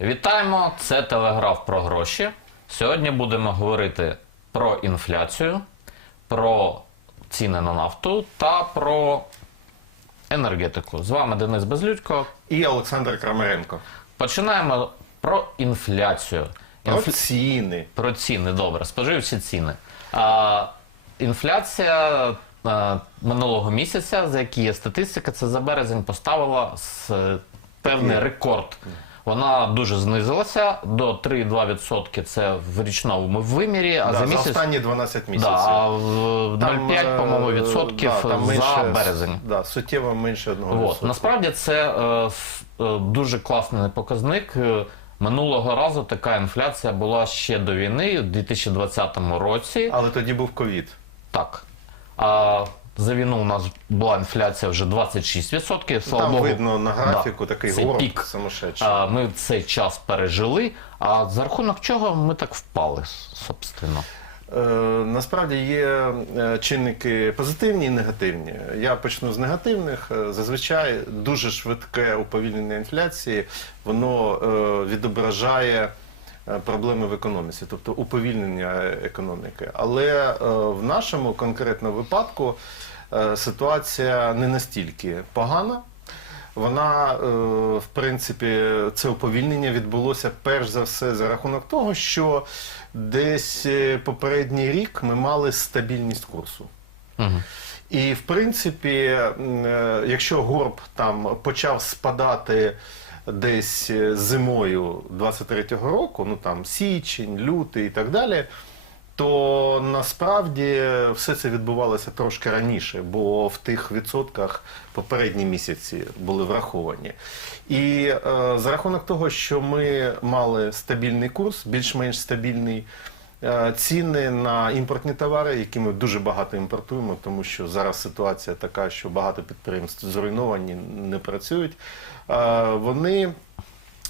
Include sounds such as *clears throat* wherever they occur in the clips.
Вітаємо! Це телеграф про гроші. Сьогодні будемо говорити про інфляцію, про ціни на нафту та про енергетику. З вами Денис Безлюдько. І Олександр Крамаренко. Починаємо про інфляцію. Про ціни. Про ціни, добре, споживчі ціни. А, інфляція а, минулого місяця, за який є статистика, це за березень поставила с, певний рекорд. Вона дуже знизилася до 3,2% це в річному вимірі, а Да, за за місяць останні 12 місяців. да, а в 0,5, е, по-моєму, відсотків да, там за березень. Да, суттєво менше одного От. Насправді це е, е, дуже класний показник. Е, Минулого разу така інфляція була ще до війни, у 2020 році. Але тоді був ковід. Так. А за війну у нас була інфляція вже 26%. Слава Там Богу, видно на графіку да, такий горб пік. сумасшедший. А, ми цей час пережили. А за рахунок чого ми так впали, собственно? Е, насправді є е, чинники позитивні і негативні. Я почну з негативних. Е, Зазвичай дуже швидке уповільнення інфляції, воно е, відображає проблеми в економіці, тобто уповільнення економіки. Але е, в нашому конкретному випадку ситуація не настільки погана. Вона, е, в принципі, це уповільнення відбулося перш за все за рахунок того, що десь е, попередній рік ми мали стабільність курсу. Угу. І в принципі, е, якщо горб там почав спадати десь е, зимою 23-го року, ну там січень, лютий і так далі. То насправді все це відбувалося трошки раніше, бо в тих відсотках попередні місяці були враховані. І е, за рахунок того, що ми мали стабільний курс, більш-менш стабільний, е, ціни на імпортні товари, які ми дуже багато імпортуємо, тому що зараз ситуація така, що багато підприємств зруйновані, не працюють. е, вони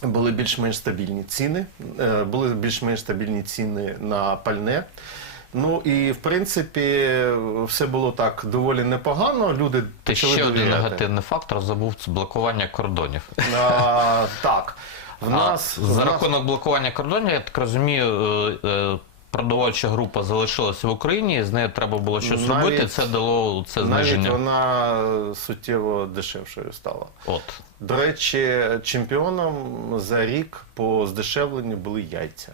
були більш-менш стабільні ціни, е, були більш-менш стабільні ціни на пальне. Ну і в принципі все було так доволі непогано. Люди Ти почали ще один негативний фактор забув це блокування кордонів. А, так. В нас, А, за нас- рахунок блокування кордонів, я так розумію, е, е, продовольча група залишилася в Україні, з нею треба було щось Навіть- робити. Це дало це навіть вона суттєво дешевшою стала. От. До речі, чемпіоном за рік по здешевленню були яйця.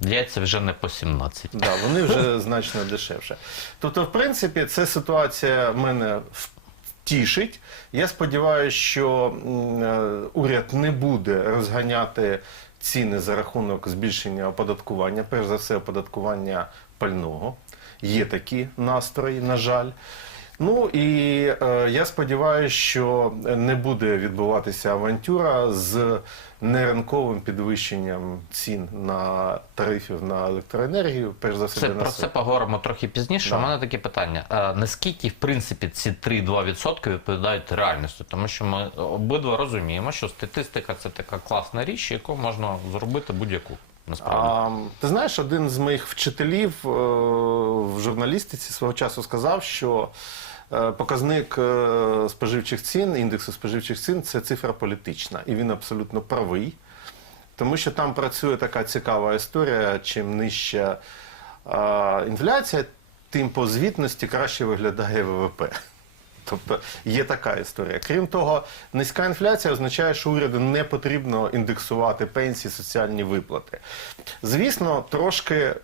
Яйця вже не по 17. Да, вони вже *laughs* значно дешевше. Тобто, в принципі, ця ситуація мене втішить. Я сподіваюся, що е, уряд не буде розганяти ціни за рахунок збільшення оподаткування, перш за все, оподаткування пального. Є такі настрої, на жаль. Ну і е, я сподіваюся, що не буде відбуватися авантюра з неринковим підвищенням цін на тарифів на електроенергію. Перш за все, Це про це поговоримо трохи пізніше. Да. У мене таке питання: а, наскільки в принципі ці 3-2% відповідають реальності? Тому що ми обидва розуміємо, що статистика це така класна річ, яку можна зробити будь-яку. А, ти знаєш, один з моїх вчителів е, в журналістиці свого часу сказав, що е, показник е, споживчих цін, індексу споживчих цін це цифра політична. І він абсолютно правий. Тому що там працює така цікава історія, чим нижча е, інфляція, тим по звітності краще виглядає ВВП. *laughs* Тобто є така історія. Крім того, низька інфляція означає, що уряду не потрібно індексувати пенсії, соціальні виплати. Звісно, трошки, е,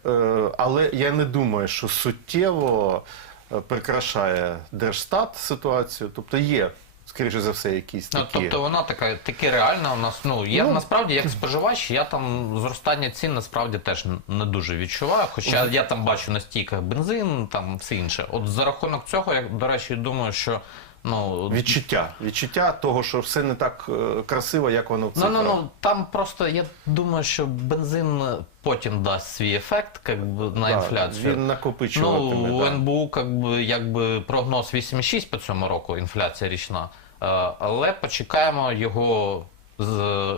але я не думаю, що суттєво е, прикрашає Держстат ситуацію. Тобто є, скоріше за все, якісь Ну, такі. тобто вона така таки реальна. У нас ну я Ну, насправді як споживач, я там зростання цін насправді теж не дуже відчуваю. Хоча я там бачу на стійках бензин, там все інше. От за рахунок цього, я до речі, думаю, що ну Відчуття. Відчуття того, що все не так е, красиво, як воно в Ну, цифрах. ну, ну, там просто я думаю, що бензин потім дасть свій ефект как би, на Да, інфляцію. Він накопичуватиме. Ну, у. НБУ как би, якби прогноз 8,6 по цьому року, інфляція річна. Е, Але почекаємо його з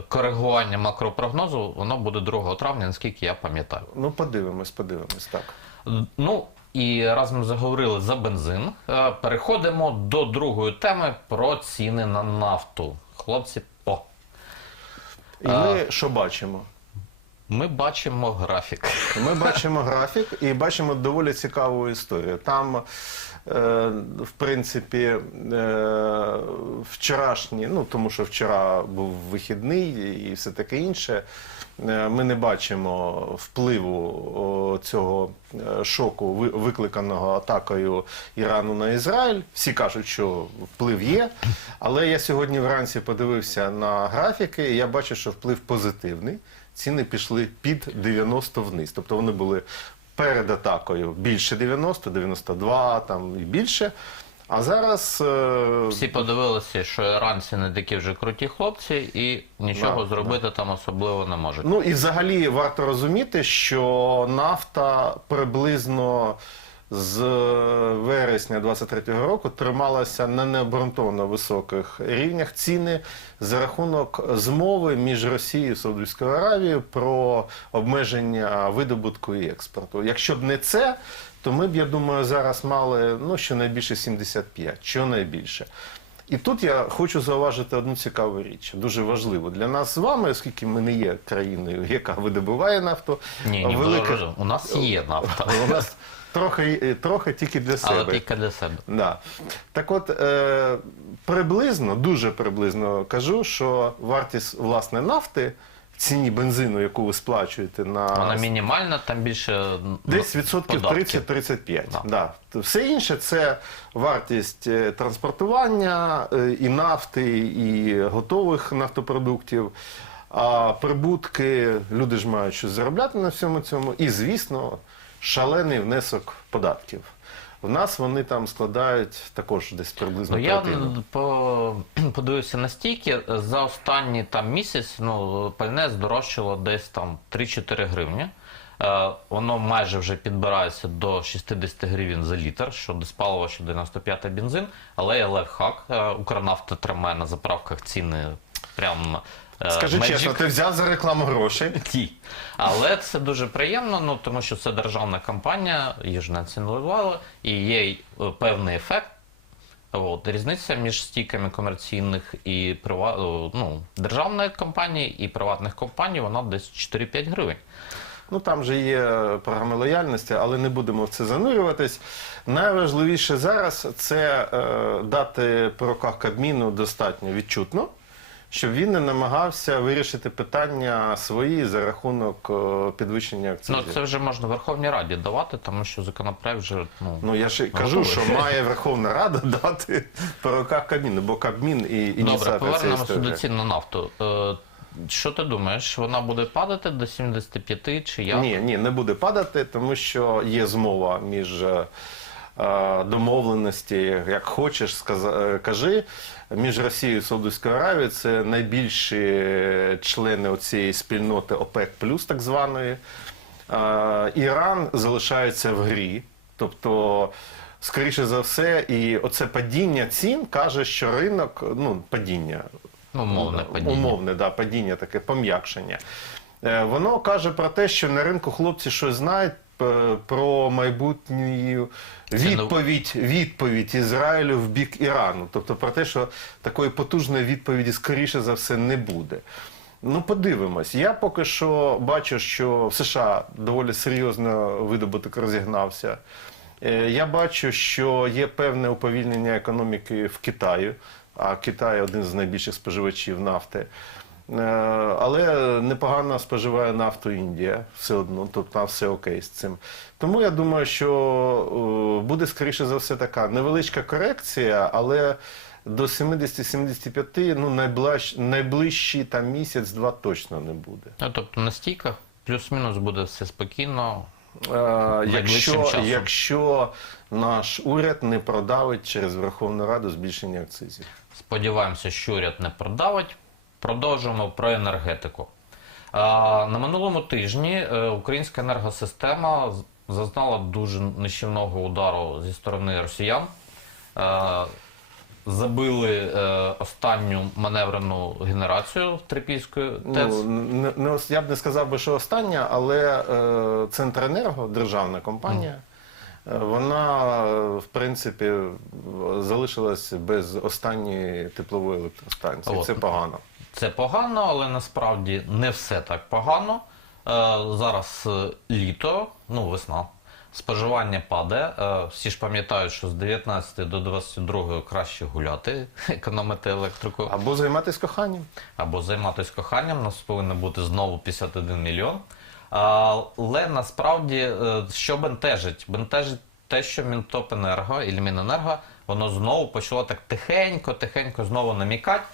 коригування макропрогнозу, воно буде 2 травня, наскільки я пам'ятаю. Ну, подивимось, подивимось, так. Ну і раз ми заговорили за бензин, е, переходимо до другої теми про ціни на нафту. Хлопці, по. І ми що бачимо? Ми бачимо графік. Ми бачимо графік і бачимо доволі цікаву історію. Там, е, в принципі, е, вчорашні, ну тому що вчора був вихідний і все таке інше. е, Ми не бачимо впливу цього е, шоку, викликаного атакою Ірану на Ізраїль. Всі кажуть, що вплив є. Але я сьогодні вранці подивився на графіки, і я бачу, що вплив позитивний. Ціни пішли під 90 вниз. Тобто вони були перед атакою більше 90, 92 там і більше. А зараз е, Всі подивилися, що іранці не такі вже круті хлопці, і нічого Да, зробити там особливо не можуть. Ну і взагалі варто розуміти, що нафта приблизно з вересня 23-го року трималася на необґрунтовано високих рівнях ціни за рахунок змови між Росією і Саудівською Аравією про обмеження видобутку і експорту. Якщо б не це, то ми б, я думаю, зараз мали ну щонайбільше 75, щонайбільше. І тут я хочу зауважити одну цікаву річ, дуже важливу для нас з вами, оскільки ми не є країною, яка видобуває нафту. Ні, ні, велика- у нас є нафта, у нас трохи, трохи тільки для себе. але тільки для себе. Да. Так от, е, приблизно, дуже приблизно кажу, що вартість власне нафти ціні бензину, яку ви сплачуєте на Вона мінімальна, там більше ну, Десь відсотків податків. 30-35. Да. Да. Все інше це вартість е, транспортування е, і нафти, і готових нафтопродуктів. А прибутки люди ж мають щось заробляти на всьому цьому. І, звісно, шалений внесок податків. В нас вони там складають також десь приблизно Ну, я по, *clears throat* подивився настільки, за останній там місяць ну, пальне здорожчало десь там 3-4 гривні. Е, воно майже вже підбирається до 60 гривень за літр, що диспаливо, що 95 бензин. Але є лайфхак. Е, Укрнафта тримає на заправках ціни прям. Е, Скажи magic. чесно, ти взяв за рекламу гроші? Ті. Але це дуже приємно, ну тому що це державна компанія, її ж націоналізували, і є е, певний ефект. От, різниця між стійками комерційних і прива... е, ну, державної компанії і приватних компаній, вона десь 4-5 гривень. Ну там же є програми лояльності, але не будемо в це занурюватись. Найважливіше зараз це е, дати по руках Кабміну достатньо відчутно, щоб він не намагався вирішити питання свої за рахунок е, підвищення Ну акцизів. це вже можна Верховній Раді давати, тому що законопроект вже ну, Ну я ж і кажу, що має Верховна Рада *laughs* дати по руках Кабміну, бо Кабмін і добре. ініціатор цієї Повернемося до історії. цін на нафту. Е, що ти думаєш, вона буде падати до 75 чи як? Ні, ні, не буде падати, тому що є змова між е, е, домовленості, як хочеш, е, кажи, між Росією і Саудовською Аравією. Це найбільші члени цієї спільноти ОПЕК плюс так званої. Е, Іран залишається в грі. Тобто, скоріше за все, і оце падіння цін каже, що ринок, ну, падіння, умовне падіння. Умовне, да, падіння, таке пом'якшення. Е, Воно каже про те, що на ринку хлопці щось знають про майбутню відповідь, відповідь Ізраїлю в бік Ірану. Тобто про те, що такої потужної відповіді, скоріше за все, не буде. Ну, подивимось. Я поки що бачу, що в США доволі серйозно видобуток розігнався. Е, Я бачу, що є певне уповільнення економіки в Китаї, а Китай один з найбільших споживачів нафти. Е, Але непогано споживає нафту Індія все одно, тобто там все окей з цим. Тому я думаю, що е, буде скоріше за все така невеличка корекція, але до 70-75 ну, найближ, найближчий там місяць-два точно не буде. Ну, тобто на стійках плюс-мінус буде все спокійно. Е, якщо, якщо наш уряд не продавить через Верховну Раду збільшення акцизів. Сподіваємося, що уряд не продавить. Продовжуємо про енергетику. На минулому тижні е, українська енергосистема зазнала дуже нищівного удару зі сторони росіян. Е, Забили е, останню маневрену генерацію Трипільської ТЕЦ. Ну, не, я б не сказав би, що остання, але е, Центренерго, державна компанія, вона, в принципі, залишилась без останньої теплової електростанції. Це погано. Це погано, але насправді не все так погано. Е, зараз е, літо, ну весна. Споживання падає. Е, всі ж пам'ятають, що з 19 до 22 краще гуляти, *laughs* економити електрику. Або займатися коханням. або займатися коханням. У нас повинно бути знову 51 мільйон. Але насправді, що бентежить? Бентежить те, що Мінтопенерго і Міненерго, воно знову почало так тихенько, тихенько знову намікати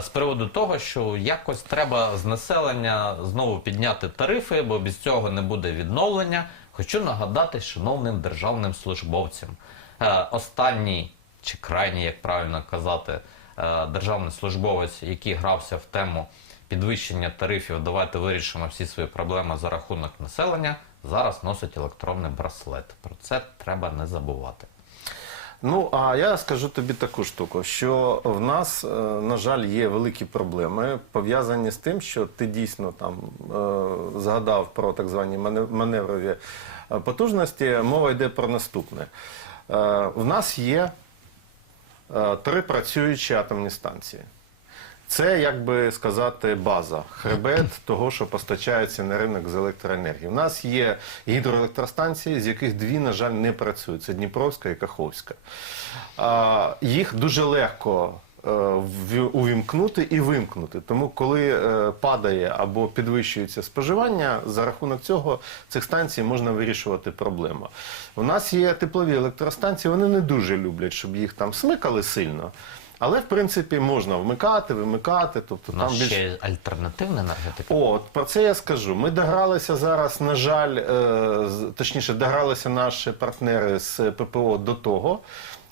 з приводу того, що якось треба з населення знову підняти тарифи, бо без цього не буде відновлення. Хочу нагадати шановним державним службовцям. Е, Останній чи крайній, як правильно казати, е, державний службовець, який грався в тему підвищення тарифів, давайте вирішимо всі свої проблеми за рахунок населення, зараз носить електронний браслет. Про це треба не забувати. Ну, а я скажу тобі таку штуку, що в нас, е, на жаль, є великі проблеми, пов'язані з тим, що ти дійсно там е, згадав про так звані маневрові е, потужності. Мова йде про наступне. В нас є три працюючі атомні станції. Це, як би сказати, база, хребет того, що постачається на ринок з електроенергії. У нас є гідроелектростанції, з яких дві, на жаль, не працюють. Це Дніпровська і Каховська. А, їх дуже легко е, увімкнути і вимкнути. Тому, коли е, падає або підвищується споживання, за рахунок цього цих станцій можна вирішувати проблему. У нас є теплові електростанції, вони не дуже люблять, щоб їх там смикали сильно. Але в принципі можна вмикати, вимикати, тобто У там більш ще альтернативна енергетика. О, от про це я скажу. Ми догралися зараз, на жаль, е, точніше, догралися наші партнери з ППО до того,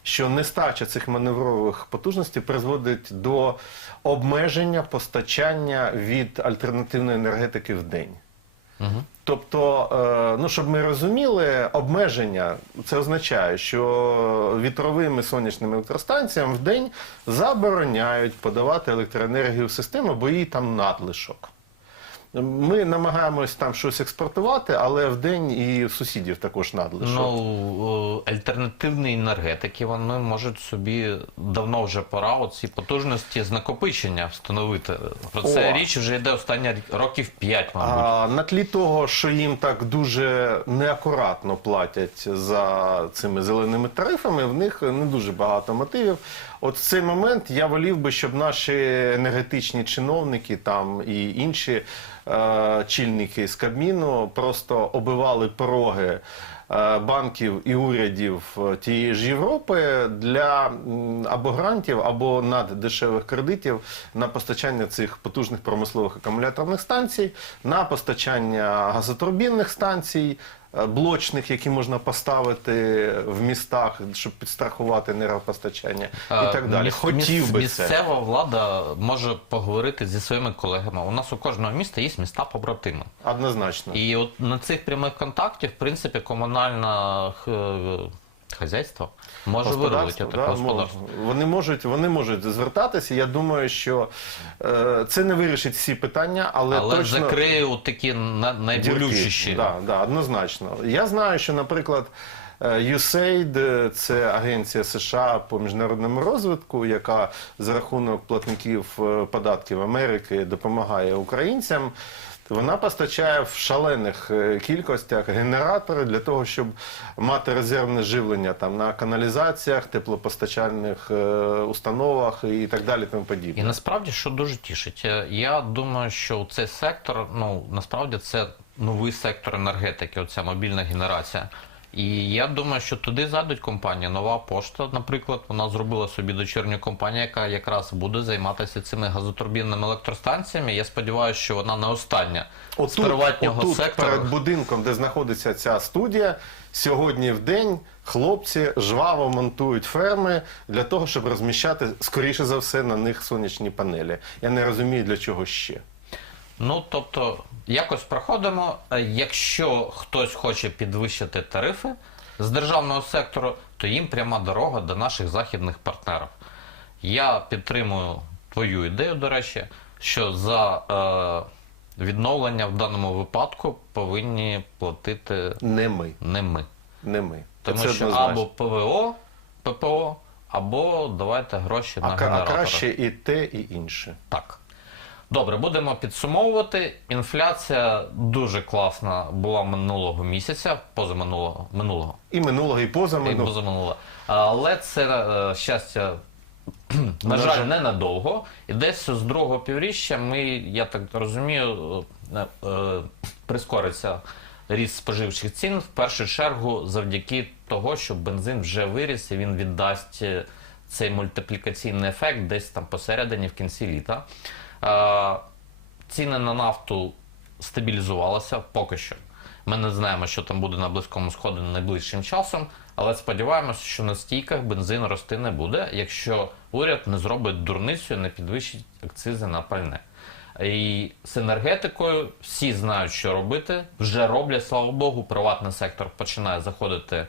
що нестача цих маневрових потужностей призводить до обмеження постачання від альтернативної енергетики в день. Угу. Тобто, е, ну щоб ми розуміли, обмеження це означає, що вітровим сонячними електростанціями електростанціям в день забороняють подавати електроенергію в систему, бо її там надлишок. Ми намагаємось там щось експортувати, але в день і сусідів також надлишок. Ну, е, альтернативні енергетики вони можуть собі давно вже пора оці потужності з накопичення встановити. Про це О. річ вже йде останні років 5, мабуть. А на тлі того, що їм так дуже неакуратно платять за цими зеленими тарифами, в них не дуже багато мотивів. От в цей момент я волів би, щоб наші енергетичні чиновники там і інші е, чільники з Кабміну просто обивали пороги е, банків і урядів е, тієї ж Європи для або грантів, або наддешевих кредитів на постачання цих потужних промислових акумуляторних станцій, на постачання газотурбінних станцій. Е, Блочних, які можна поставити в містах, щоб підстрахувати енергопостачання, і так далі. Міс- Хотів би це. місцева влада може поговорити зі своїми колегами. У нас у кожного міста є міста побратими. Однозначно. І от на цих прямих контактах, в принципі, комунальне х- хазяйство може виробити да, господарство. мож- Вони можуть, вони можуть звертатися. Я думаю, що е, це не вирішить всі питання, але, Але точно закриє от такі на- найболючіші. Да, да, однозначно. Я знаю, що, наприклад, е, USAID – це агенція США по міжнародному розвитку, яка за рахунок платників е, податків Америки допомагає українцям. Вона постачає в шалених е, кількостях генератори для того, щоб мати резервне живлення там на каналізаціях, теплопостачальних е, установах і так далі. Тому подібне. І насправді, що дуже тішить, е, я думаю, що цей сектор, ну насправді це новий сектор енергетики, оця мобільна генерація. І я думаю, що туди зайдуть компанії. Нова пошта, наприклад, вона зробила собі дочірню компанію, яка якраз буде займатися цими газотурбінними електростанціями. Я сподіваюся, що вона не остання з приватного отут сектору. перед будинком, де знаходиться ця студія, сьогодні в день хлопці жваво монтують ферми для того, щоб розміщати, скоріше за все, на них сонячні панелі. Я не розумію, для чого ще. Ну, тобто, якось проходимо. Якщо хтось хоче підвищити тарифи з державного сектору, то їм пряма дорога до наших західних партнерів. Я підтримую твою ідею, до речі, що за е, відновлення в даному випадку повинні платити Не ми. не ми. Не ми. Тому Це що однозначно. або ПВО, ППО, або давайте гроші на а, ка- а генератори. краще і те, і інше. Так. Добре, будемо підсумовувати. Інфляція дуже класна була минулого місяця, позаминулого минулого. І минулого, і І позаминулого. позаминулого. Але це е, щастя, *clears throat* на жаль, ненадовго. І десь з другого півріччя ми, я так розумію, е, е, прискориться ріст споживчих цін в першу чергу завдяки того, що бензин вже виріс і він віддасть цей мультиплікаційний ефект десь там посередині в кінці літа. Е, Ціни на нафту стабілізувалися поки що. Ми не знаємо, що там буде на Близькому Сході найближчим часом, але сподіваємося, що на стійках бензин рости не буде, якщо уряд не зробить дурницю і не підвищить акцизи на пальне. І з енергетикою всі знають, що робити, вже роблять, слава Богу, приватний сектор починає заходити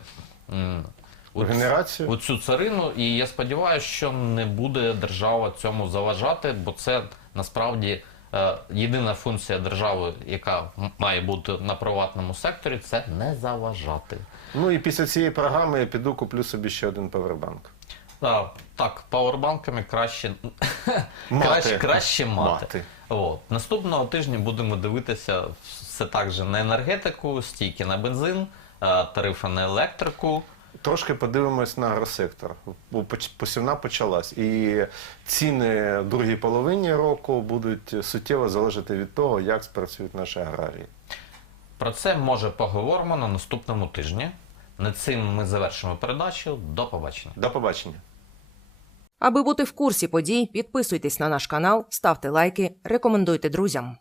у, генерацію? у цю царину, і я сподіваюся, що не буде держава цьому заважати, бо це насправді е, єдина функція держави, яка має бути на приватному секторі, це не заважати. Ну і після цієї програми я піду куплю собі ще один павербанк. Так, так, пауербанками краще, *laughs* Мати. краще, краще мати. Мати. От. Наступного тижня будемо дивитися все так же на енергетику, стійки на бензин, е, тарифи на електрику. Трошки подивимось на агросектор. Посівна почалась. І ціни в другій половині року будуть суттєво залежати від того, як спрацюють наші аграрії. Про це може поговоримо на наступному тижні. На цим ми завершимо передачу. До побачення. До побачення. Аби бути в курсі подій, підписуйтесь на наш канал, ставте лайки, рекомендуйте друзям.